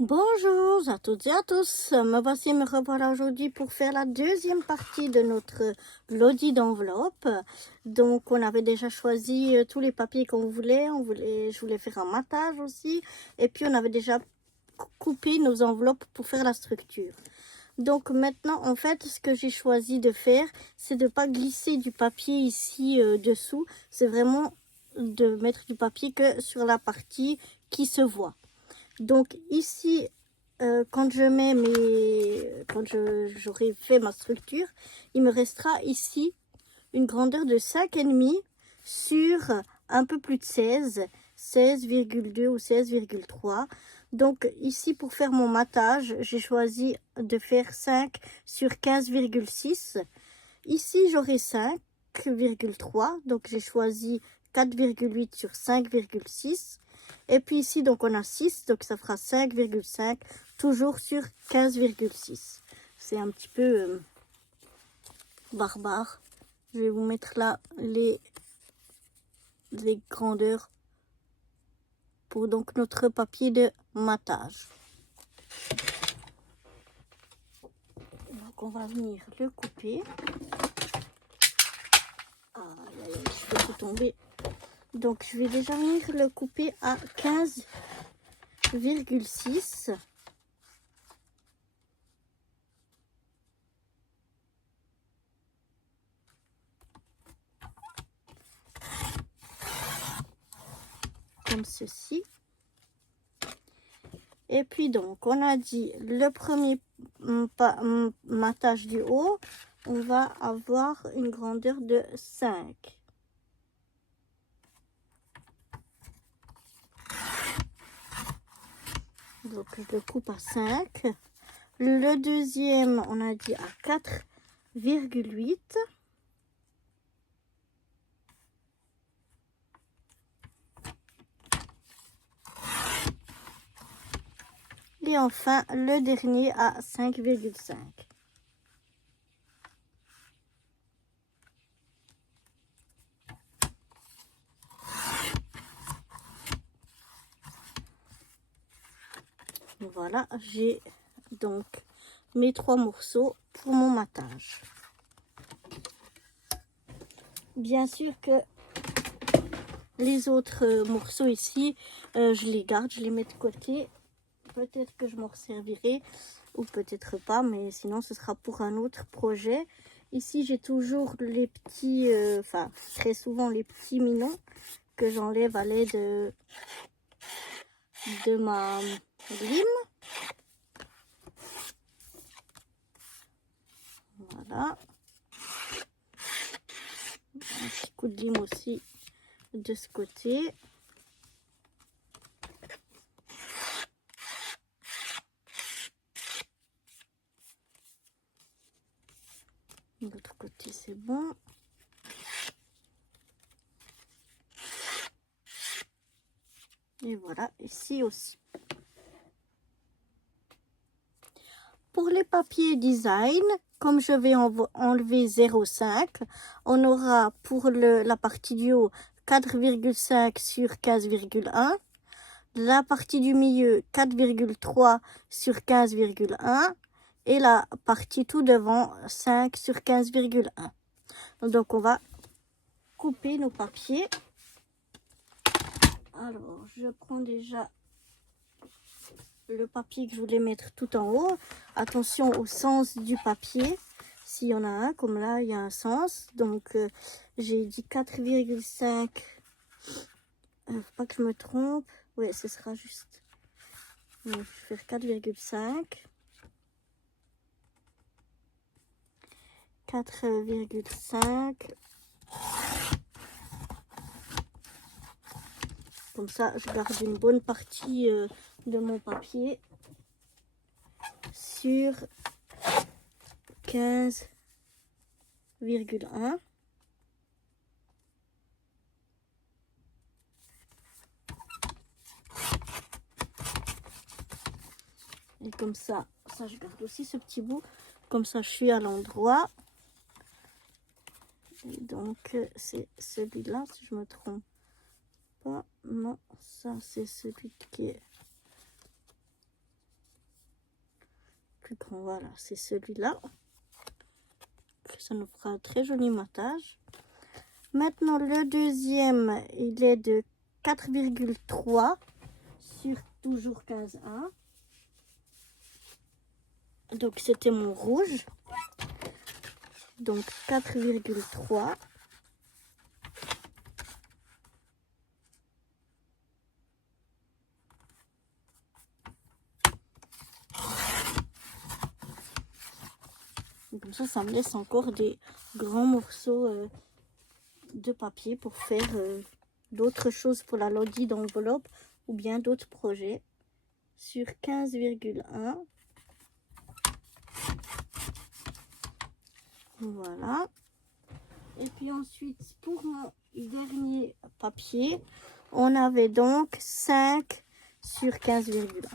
Bonjour à toutes et à tous, me revoilà aujourd'hui pour faire la deuxième partie de notre bloody d'enveloppe. Donc on avait déjà choisi tous les papiers qu'on voulait, je voulais faire un matage aussi, et puis on avait déjà coupé nos enveloppes pour faire la structure. Donc maintenant en fait ce que j'ai choisi de faire, c'est de pas glisser du papier ici dessous, c'est vraiment de mettre du papier que sur la partie qui se voit. Donc ici, quand j'aurai fait ma structure, il me restera ici une grandeur de 5,5 sur un peu plus de 16,2 ou 16,3. Donc ici, pour faire mon matage, j'ai choisi de faire 5 sur 15,6. Ici, j'aurai 5,3, donc j'ai choisi 4,8 sur 5,6. Et puis ici, donc on a 6, donc ça fera 5,5, toujours sur 15,6. C'est un petit peu barbare. Je vais vous mettre là les grandeurs pour donc notre papier de matage. Donc on va venir le couper. Je fais tout tomber. Donc je vais déjà venir le couper à 15,6. Comme ceci. Et puis donc on a dit le premier matage du haut, on va avoir une grandeur de 5. Donc je le coupe à 5. Le deuxième, on a dit à 4,8. Et enfin, le dernier à 5,5. Voilà, j'ai donc mes 3 morceaux pour mon matage. Bien sûr que les autres morceaux ici, je les garde, je les mets de côté. Peut-être que je m'en servirai ou peut-être pas, mais sinon ce sera pour un autre projet. Ici j'ai toujours les petits, enfin très souvent les petits minons que j'enlève à l'aide de ma lime. Voilà. Un petit coup de lime aussi de ce côté. De l'autre côté c'est bon. Et voilà, ici aussi. Pour les papiers design, comme je vais enlever 0,5, on aura pour la partie du haut 4,5 sur 15,1. La partie du milieu 4,3 sur 15,1. Et la partie tout devant 5 sur 15,1. Donc on va couper nos papiers. Alors je prends déjà le papier que je voulais mettre tout en haut. Attention au sens du papier. S'il y en a un, comme là, il y a un sens. Donc, j'ai dit 4,5. Faut pas que je me trompe. Oui, ce sera juste. Donc, je vais faire 4,5. 4,5. Comme ça, je garde une bonne partie de mon papier sur 15,1. Et comme ça je garde aussi ce petit bout. Comme ça, je suis à l'endroit. Et donc, c'est celui-là, si je me trompe pas. Non, ça, c'est celui qui est plus grand. Voilà, c'est celui-là. Ça nous fera un très joli matage. Maintenant, le deuxième, il est de 4,3 sur toujours 15,1. Donc, c'était mon rouge. Donc, 4,3. Comme ça me laisse encore des grands morceaux de papier pour faire d'autres choses pour la lodi d'enveloppe ou bien d'autres projets. Sur 15,1. Voilà. Et puis ensuite, pour mon dernier papier, on avait donc 5 sur 15,1.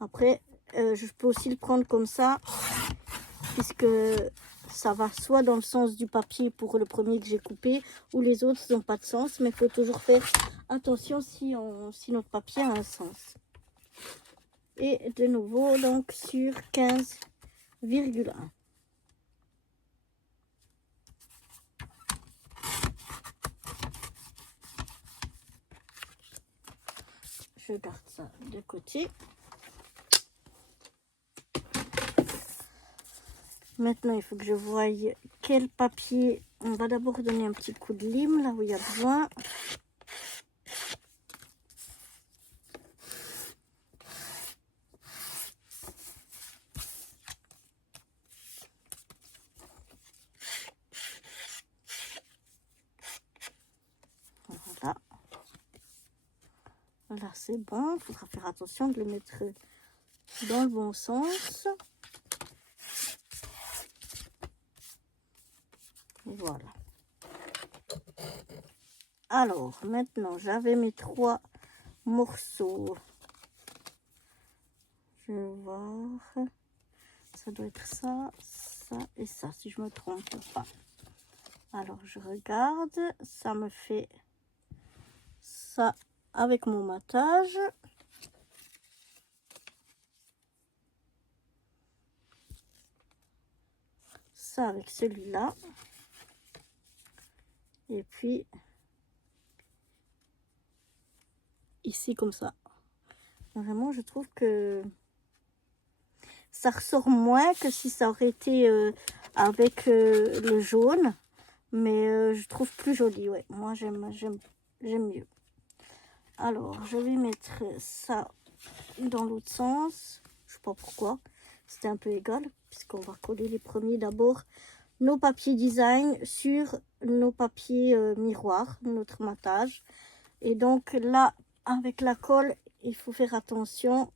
Après, je peux aussi le prendre comme ça, puisque ça va soit dans le sens du papier pour le premier que j'ai coupé, ou les autres n'ont pas de sens, mais il faut toujours faire attention si notre papier a un sens. Et de nouveau, donc sur 15,1. Je garde ça de côté. Maintenant, il faut que je voie quel papier. On va d'abord donner un petit coup de lime là où il y a besoin. Voilà. Là, c'est bon. Il faudra faire attention de le mettre dans le bon sens. Voilà. Alors, maintenant, j'avais mes 3 morceaux. Je vais voir. Ça doit être ça, ça et ça, si je me trompe pas. Alors, je regarde. Ça me fait ça avec mon matage. Ça avec celui-là. Et puis, ici comme ça. Vraiment, je trouve que ça ressort moins que si ça aurait été avec le jaune. Mais je trouve plus joli, ouais. Moi, j'aime mieux. Alors, je vais mettre ça dans l'autre sens. Je sais pas pourquoi. C'était un peu égal, puisqu'on va coller les premiers d'abord. Nos papiers design sur nos papiers miroirs, notre matage. Et donc là, avec la colle, il faut faire attention.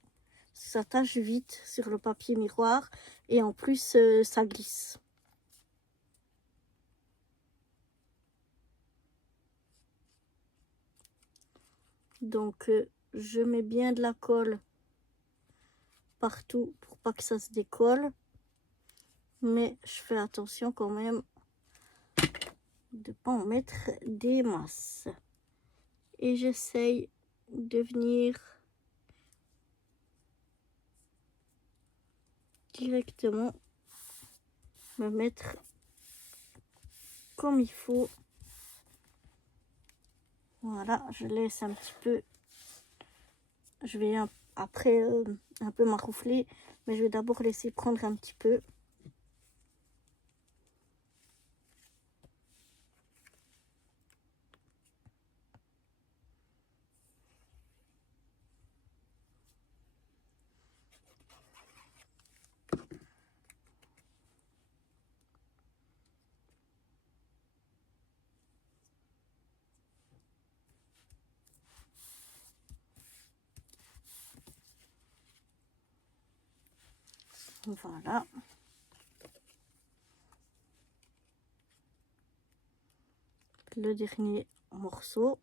Ça tâche vite sur le papier miroir. Et en plus, ça glisse. Donc, je mets bien de la colle partout pour pas que ça se décolle. Mais je fais attention quand même de pas en mettre des masses. Et j'essaye de venir directement me mettre comme il faut. Voilà, je laisse un petit peu. Je vais après un peu m'arroufler, mais je vais d'abord laisser prendre un petit peu. Voilà. Le dernier morceau.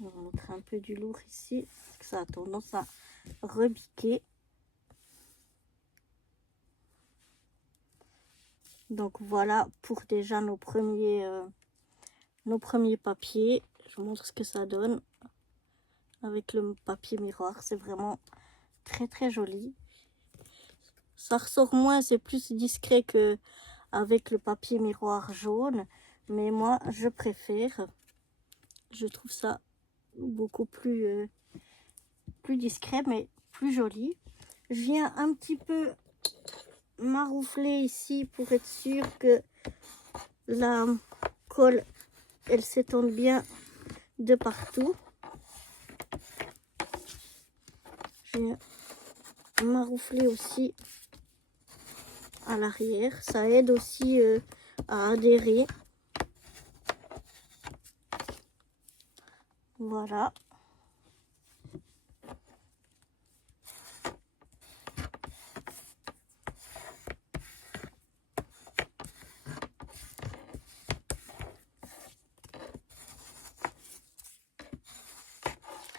On va montrer un peu du lourd ici, parce que ça a tendance à rebiquer. Donc voilà pour déjà nos premiers papiers. Je vous montre ce que ça donne avec le papier miroir. C'est vraiment très très joli. Ça ressort moins, c'est plus discret que avec le papier miroir jaune. Mais moi, je préfère. Je trouve ça beaucoup plus discret, mais plus joli. Je viens un petit peu maroufler ici pour être sûr que la colle, elle s'étende bien de partout. Je viens maroufler aussi à l'arrière. Ça aide aussi à adhérer. Voilà.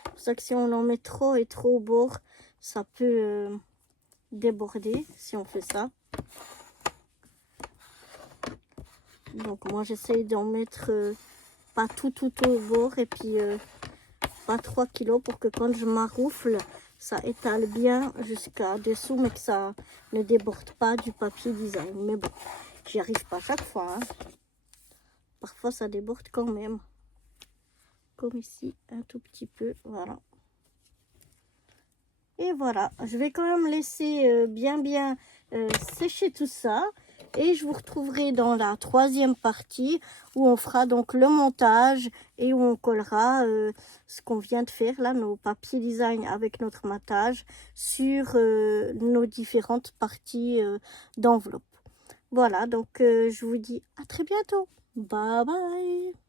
C'est pour ça que si on en met trop et trop au bord, ça peut déborder si on fait ça. Donc moi j'essaye d'en mettre pas tout au bord et puis pas 3 kilos pour que quand je maroufle, ça étale bien jusqu'à dessous mais que ça ne déborde pas du papier design. Mais bon, j'y arrive pas chaque fois. Hein. Parfois ça déborde quand même. Comme ici, un tout petit peu, voilà. Et voilà, je vais quand même laisser bien sécher tout ça. Et je vous retrouverai dans la troisième partie où on fera donc le montage et où on collera ce qu'on vient de faire là, nos papiers design avec notre matage sur nos différentes parties d'enveloppe. Voilà, donc je vous dis à très bientôt. Bye bye.